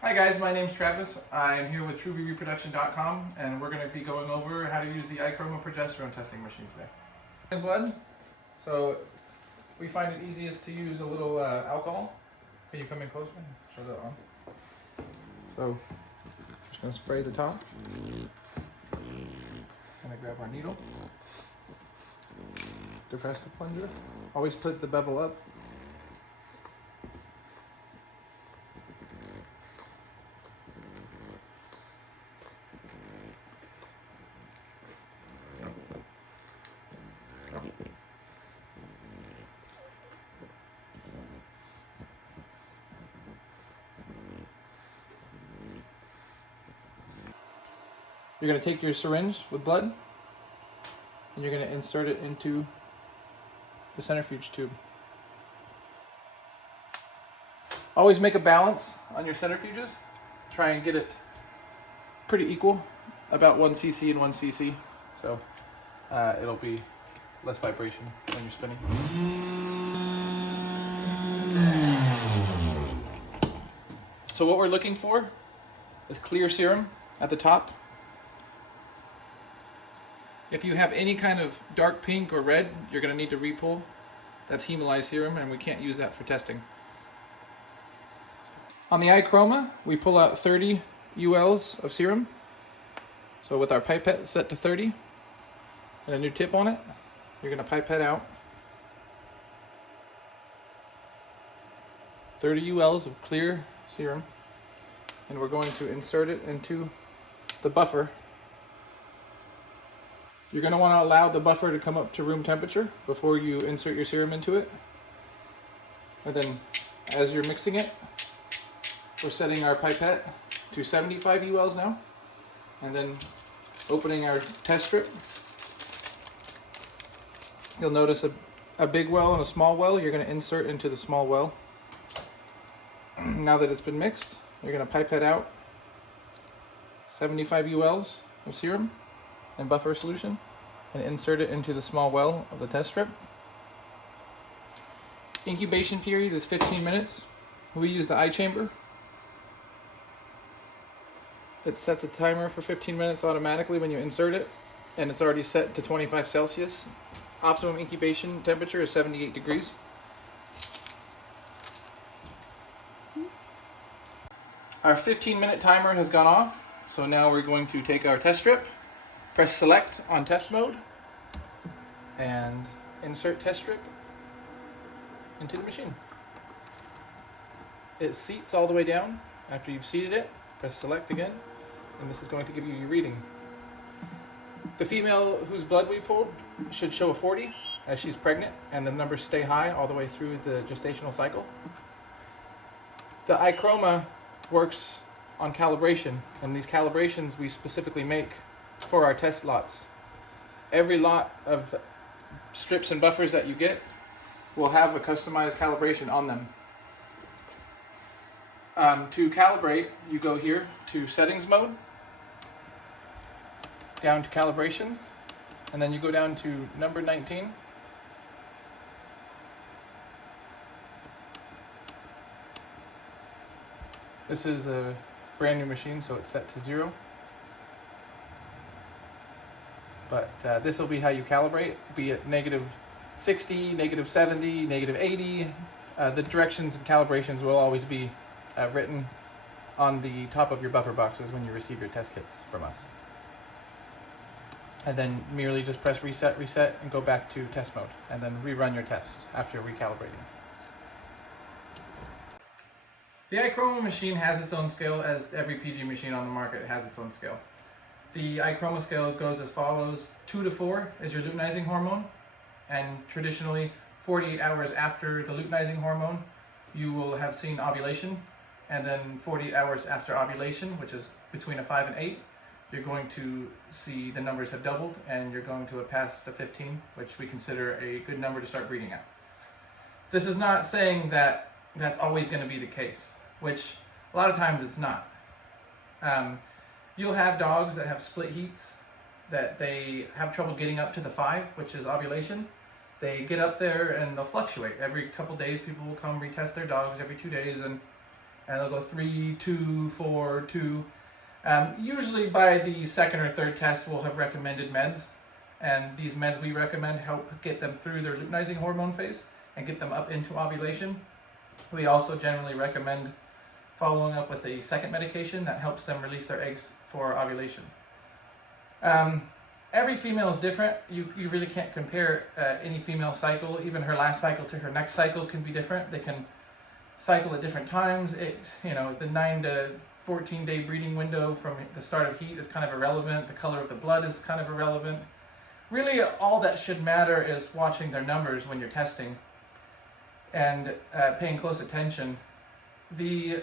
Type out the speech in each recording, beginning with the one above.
Hi guys, my name's Travis. I'm here with reproductive.com and we're going to be going over how to use the I-chroma progesterone testing machine today. In blood, so we find it easiest to use a little alcohol. Can you come in closer and show that on? So, just going to spray the top. Going to grab our needle. Depress the plunger. Always put the bevel up. You're going to take your syringe with blood and you're going to insert it into the centrifuge tube. Always make a balance on your centrifuges. Try and get it pretty equal, about 1 cc and 1 cc, so it'll be less vibration when you're spinning. So what we're looking for is clear serum at the top. If you have any kind of dark pink or red, you're going to need to repull. That's hemolyzed serum, and we can't use that for testing. On the I-chroma, we pull out 30 ULs of serum. So with our pipette set to 30 and a new tip on it, you're going to pipette out 30 ULs of clear serum, and we're going to insert it into the buffer. You're going to want to allow the buffer to come up to room temperature before you insert your serum into it. And then as you're mixing it, we're setting our pipette to 75 ULs now. And then opening our test strip. You'll notice a big well and a small well. You're going to insert into the small well. Now that it's been mixed, you're going to pipette out 75 ULs of serum and buffer solution and insert it into the small well of the test strip. Incubation period is 15 minutes. We use the I-chamber. It sets a timer for 15 minutes automatically when you insert it, and it's already set to 25 Celsius. Optimum incubation temperature is 78 degrees. Our 15-minute timer has gone off, so now we're going to take our test strip, press select on test mode, and insert test strip into the machine. It seats all the way down. After you've seated it, press select again, and this is going to give you your reading. The female whose blood we pulled should show a 40 as she's pregnant, and the numbers stay high all the way through the gestational cycle. The I-chroma works on calibration, and these calibrations we specifically make for our test lots. Every lot of strips and buffers that you get will have a customized calibration on them. To calibrate, you go here to settings mode, down to calibrations, and then you go down to number 19. This is a brand new machine, so it's set to 0. But this will be how you calibrate, be it -60, -70, -80. The directions and calibrations will always be written on the top of your buffer boxes when you receive your test kits from us. And then merely just press reset, and go back to test mode, and then rerun your test after recalibrating. The I-chroma machine has its own scale, as every PG machine on the market has its own scale. The I-chroma scale goes as follows. 2 to 4 is your luteinizing hormone, and traditionally 48 hours after the luteinizing hormone you will have seen ovulation, and then 48 hours after ovulation, which is between a 5 and 8, you're going to see the numbers have doubled, and you're going to have passed the 15, which we consider a good number to start breeding at. This is not saying that that's always going to be the case, which a lot of times it's not. You'll have dogs that have split heats, that they have trouble getting up to the 5, which is ovulation. They get up there and they'll fluctuate. Every couple days people will come retest their dogs every 2 days, and and they'll go 3, 2, 4, 2. Usually by the second or third test, we'll have recommended meds, and these meds we recommend help get them through their luteinizing hormone phase and get them up into ovulation. We also generally recommend following up with a second medication that helps them release their eggs for ovulation. Every female is different. You really can't compare any female cycle. Even her last cycle to her next cycle can be different. They can cycle at different times. The 9 to 14 day breeding window from the start of heat is kind of irrelevant. The color of the blood is kind of irrelevant. Really, all that should matter is watching their numbers when you're testing and paying close attention. The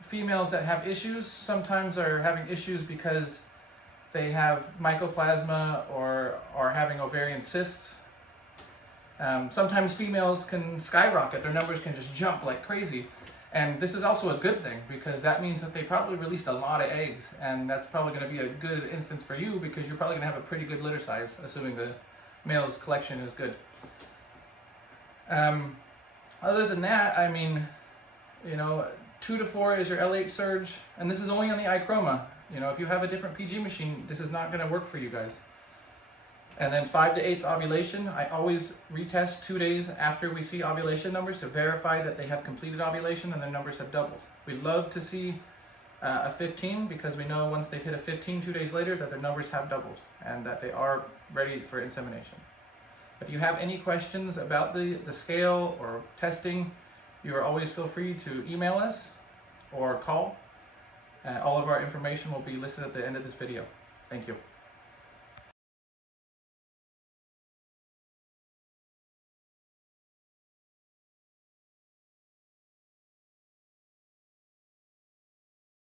females that have issues sometimes are having issues because they have mycoplasma or are having ovarian cysts. Sometimes females can skyrocket, their numbers can just jump like crazy. And this is also a good thing because that means that they probably released a lot of eggs, and that's probably going to be a good instance for you because you're probably going to have a pretty good litter size, assuming the male's collection is good. Other than that, 2 to 4 is your LH surge, and this is only on the I-chroma. If you have a different PG machine, this is not going to work for you guys. And then 5 to 8 is ovulation. I always retest 2 days after we see ovulation numbers to verify that they have completed ovulation and their numbers have doubled. We love to see a 15 because we know once they've hit a 15 2 days later that their numbers have doubled and that they are ready for insemination. If you have any questions about the scale or testing, you are always feel free to email us or call. All of our information will be listed at the end of this video. Thank you.